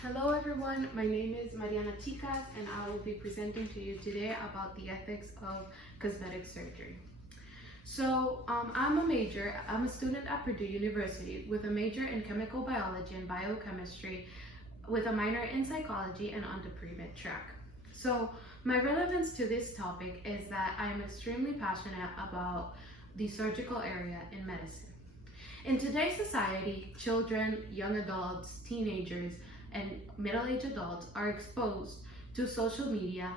Hello everyone, my name is Marianna Chicas and I will be presenting to you today about the ethics of cosmetic surgery. I'm a student at Purdue University with a major in chemical biology and biochemistry with a minor in psychology and on the pre-med track. So my relevance to this topic is that I am extremely passionate about the surgical area in medicine. In today's society, children, young adults, teenagers, and middle-aged adults are exposed to social media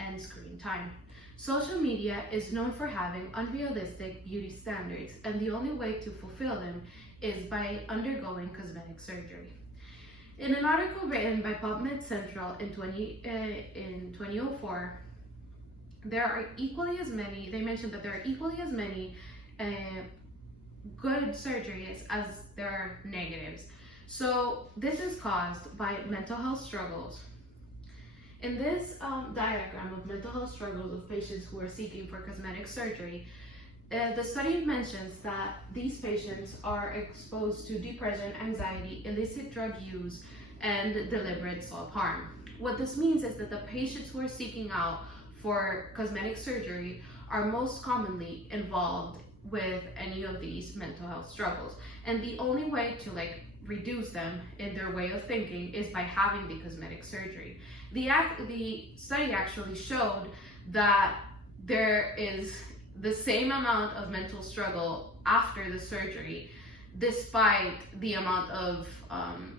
and screen time. Social media is known for having unrealistic beauty standards, and the only way to fulfill them is by undergoing cosmetic surgery. In an article written by PubMed Central in 2004, they mentioned that there are equally as many good surgeries as there are negatives. So this is caused by mental health struggles. In this diagram of mental health struggles of patients who are seeking for cosmetic surgery, the study mentions that these patients are exposed to depression, anxiety, illicit drug use, and deliberate self-harm. What this means is that the patients who are seeking out for cosmetic surgery are most commonly involved with any of these mental health struggles. And the only way to reduce them in their way of thinking is by having the cosmetic surgery. The study actually showed that there is the same amount of mental struggle after the surgery, despite the amount of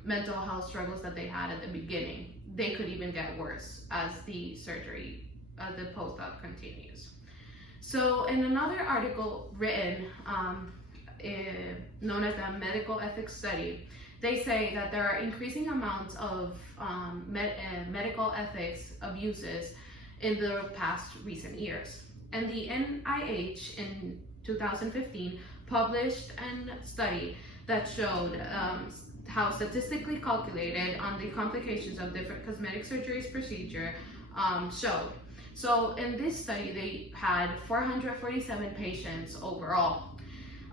mental health struggles that they had at the beginning. They could even get worse as the surgery, the post-op continues. So in another article written, known as the medical ethics study, they say that there are increasing amounts of medical ethics abuses in the past recent years. And the NIH in 2015 published a study that showed how statistically calculated on the complications of different cosmetic surgeries procedure showed. So in this study, they had 447 patients overall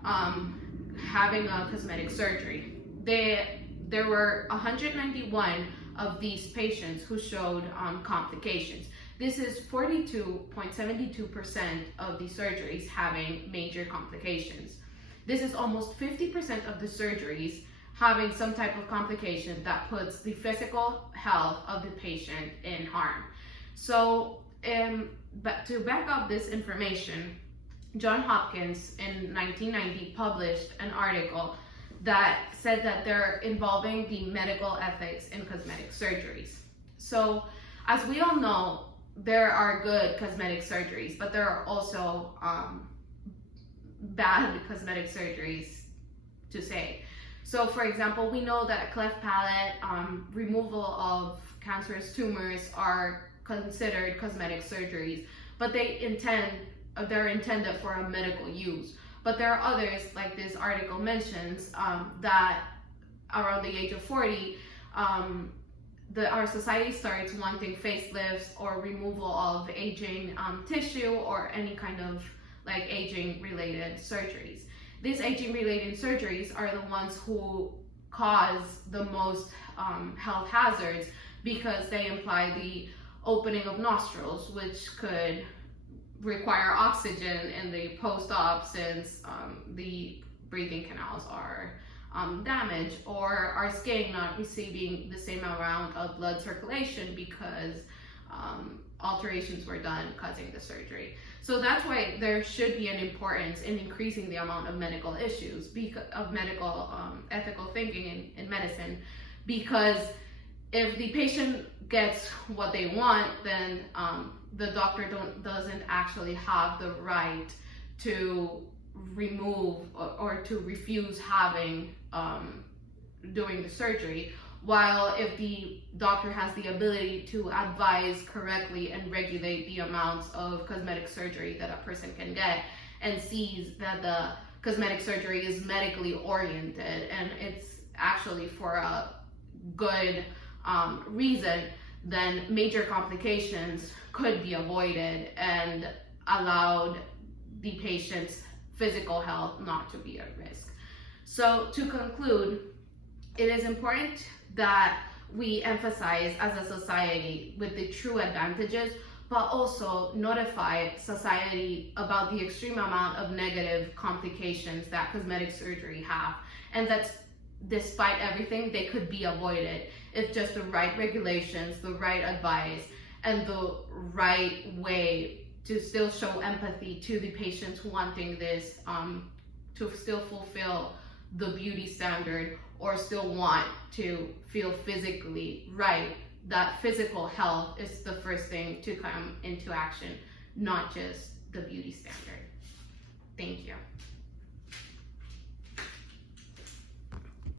having a cosmetic surgery. There were 191 of these patients who showed complications. This is 42.72% of the surgeries having major complications. This is almost 50% of the surgeries having some type of complication that puts the physical health of the patient in harm. So, but to back up this information, Johns Hopkins in 1990 published an article that said that they're involving the medical ethics in cosmetic surgeries. So, as we all know, there are good cosmetic surgeries, but there are also bad cosmetic surgeries, to say. So, for example, we know that cleft palate, removal of cancerous tumors are considered cosmetic surgeries, but they're intended for a medical use. But there are others, like this article mentions, that around the age of 40, our society starts wanting facelifts or removal of aging tissue or any kind of aging related surgeries. These aging related surgeries are the ones who cause the most health hazards because they imply the opening of nostrils, which could require oxygen in the post-op since the breathing canals are damaged, or our skin not receiving the same amount of blood circulation because alterations were done causing the surgery. So that's why there should be an importance in increasing the amount of medical issues, of medical ethical thinking in medicine, because if the patient gets what they want, then the doctor doesn't actually have the right to remove or to refuse having doing the surgery, while if the doctor has the ability to advise correctly and regulate the amounts of cosmetic surgery that a person can get, and sees that the cosmetic surgery is medically oriented and it's actually for a good reason, then major complications could be avoided and allowed the patient's physical health not to be at risk. So to conclude, it is important that we emphasize as a society with the true advantages, but also notify society about the extreme amount of negative complications that cosmetic surgery have, and that despite everything, they could be avoided if just the right regulations, the right advice, and the right way to still show empathy to the patients wanting this, to still fulfill the beauty standard or still want to feel physically right. That physical health is the first thing to come into action, not just the beauty standard. Thank you.